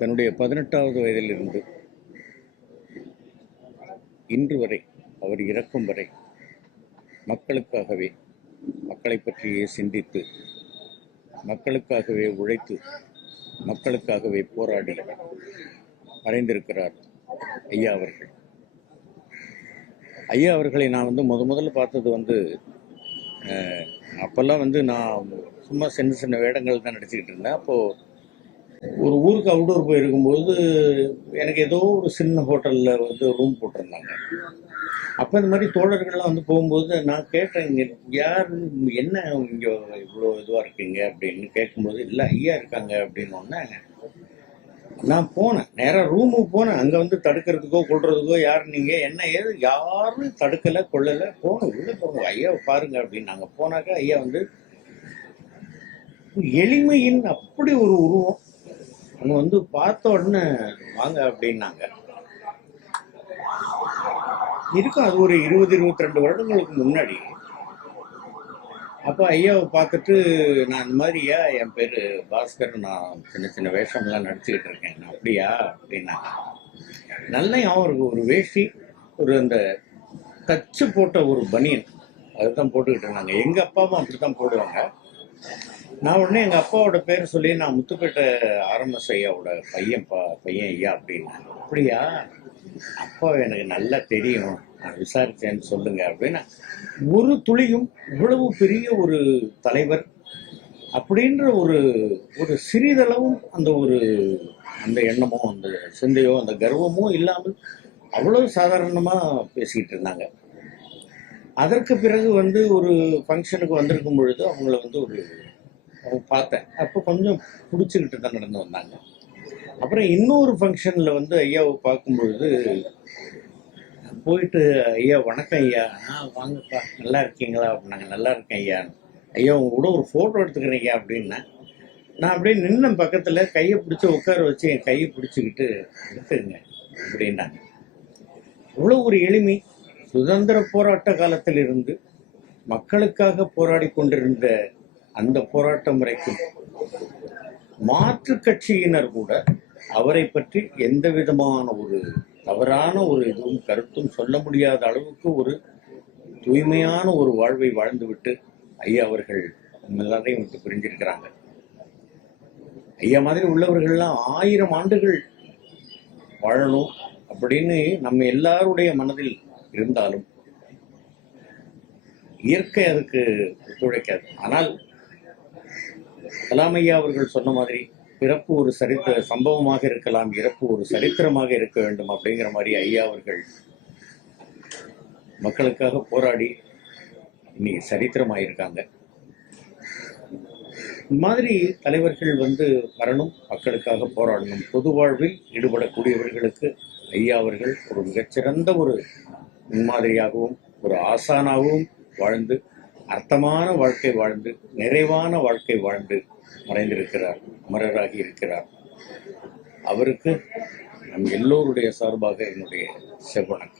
தன்னுடைய 18வது வயதிலிருந்து இன்று வரை, அவர் இறக்கும் வரை மக்களுக்காகவே, மக்களை பற்றியே சிந்தித்து, மக்களுக்காகவே உழைத்து, மக்களுக்காகவே போராடி மறைந்திருக்கிறார் ஐயா அவர்கள். ஐயா அவர்களை நான் முதல்ல பார்த்தது அப்போல்லாம் நான் சும்மா சின்ன சின்ன வேடங்கள் தான் நடிச்சுக்கிட்டு இருந்தேன். அப்போது ஒரு ஊருக்கு அவுட்டோர் போயிருக்கும்போது எனக்கு ஏதோ ஒரு சின்ன ஹோட்டலில் ரூம் போட்டிருந்தாங்க. அப்போ இந்த மாதிரி தோழர்கள்லாம் போகும்போது நான் கேட்டேன், இங்கே யார், என்ன இங்கே இவ்வளோ இதுவாக இருக்கீங்க அப்படின்னு கேட்கும்போது, இல்லை ஐயா இருக்காங்க அப்படின்னோடனே நான் போனேன், நேராக ரூமுக்கு போனேன். அங்கே தடுக்கிறதுக்கோ கொள்றதுக்கோ யார் நீங்கள் என்ன ஏது யாரும் தடுக்கலை கொள்ளலை, போகணும் உள்ளே போகணும் ஐயாவை பாருங்க அப்படின்னு. நாங்கள் போனாக்கா ஐயா எளிமையின் அப்படி ஒரு உருவம். அவங்க பார்த்த உடனே வாங்க அப்படின்னாங்க. இருக்கும் அது ஒரு 20-22 வருடங்களுக்கு முன்னாடி. அப்போ ஐயாவை பார்த்துட்டு நான் இந்த மாதிரியா, என் பேர் பாஸ்கர், நான் சின்ன சின்ன வேஷம்லாம் நடிச்சுக்கிட்டு இருக்கேன். அப்படியா அப்படின்னாங்க. நல்ல ஞாபகம், ஒரு வேஷ்டி, ஒரு அந்த தச்சு போட்ட ஒரு பனியன், அதுதான் போட்டுக்கிட்டு இருந்தாங்க. எங்கள் அப்பாவும் அப்படி தான் போடுவாங்க. நான் உடனே எங்கள் அப்பாவோட பேர் சொல்லி, நான் முத்துப்பேட்டை ஆர்எம்எஸ் ஐயாவோட பையன் ஐயா அப்படின்னா. அப்படியா, அப்பா எனக்கு நல்லா தெரியும், நான் விசாரிச்சேன்னு சொல்லுங்க அப்படின்னா. ஒரு துளியும் இவ்வளவு பெரிய ஒரு தலைவர் அப்படின்ற ஒரு சிறிதளவும் அந்த எண்ணமோ, அந்த சிந்தையோ, அந்த கர்வமோ இல்லாமல் அவ்வளவு சாதாரணமாக பேசிக்கிட்டு இருந்தாங்க. அதற்கு பிறகு ஒரு ஃபங்க்ஷனுக்கு வந்திருக்கும் பொழுது அவங்கள அவங்க பார்த்தேன். அப்போ கொஞ்சம் பிடிச்சிக்கிட்டு தான் நடந்து வந்தாங்க. அப்புறம் இன்னொரு ஃபங்க்ஷனில் ஐயாவை பார்க்கும் பொழுது போயிட்டு, ஐயா வணக்கம் ஐயா, வாங்கப்பா நல்லா இருக்கீங்களா அப்படின்னாங்க. நல்லா இருக்கேன் ஐயா. ஐயா உங்க கூட ஒரு ஃபோட்டோ எடுத்துக்கிறேன் ஐயா அப்படின்னா. நான் அப்படியே நின்ன பக்கத்தில் கையை பிடிச்சி உட்கார வச்சு என் கையை பிடிச்சிக்கிட்டு எடுத்துருங்க அப்படின்னாங்க. இவ்வளோ ஒரு எளிமை. சுதந்திர போராட்ட காலத்திலிருந்து மக்களுக்காக போராடி கொண்டிருந்த அந்த போராட்ட முறைக்கும் மாற்று கட்சியினர் கூட அவரை பற்றி எந்த விதமான ஒரு தவறான ஒரு இதுவும் கருத்தும் சொல்ல முடியாத அளவுக்கு ஒரு தூய்மையான ஒரு வாழ்வை வாழ்ந்துவிட்டு ஐயா அவர்கள் எல்லாரையும் விட்டு பிரிஞ்சிருக்கிறாங்க. ஐயா மாதிரி உள்ளவர்கள்லாம் 1000 ஆண்டுகள் வாழணும் அப்படின்னு நம்ம எல்லாருடைய மனதில் இருந்தாலும் இயற்கை அதுக்கு ஒத்துழைக்காது. ஆனால் கலாம் ஐயா அவர்கள் சொன்ன மாதிரி, பிறப்பு ஒரு சம்பவமாக இருக்கலாம், இறப்பு ஒரு சரித்திரமாக இருக்க வேண்டும் அப்படிங்கிற மாதிரி ஐயா அவர்கள் மக்களுக்காக போராடி இன்னைக்கு சரித்திரமாயிருக்காங்க. இந்த மாதிரி தலைவர்கள் வரணும், மக்களுக்காக போராடணும். பொது வாழ்வில் ஈடுபடக்கூடியவர்களுக்கு ஐயா அவர்கள் ஒரு மிகச்சிறந்த ஒரு முன்மாதிரியாகவும் ஒரு ஆசானாகவும் வாழ்ந்து, அர்த்தமான வாழ்க்கை வாழ்ந்து, நிறைவான வாழ்க்கை வாழ்ந்து மறைந்திருக்கிறார், அமரராகி இருக்கிறார். அவருக்கு நம் எல்லோருடைய சார்பாக என்னுடைய செவ்வணக்கம்.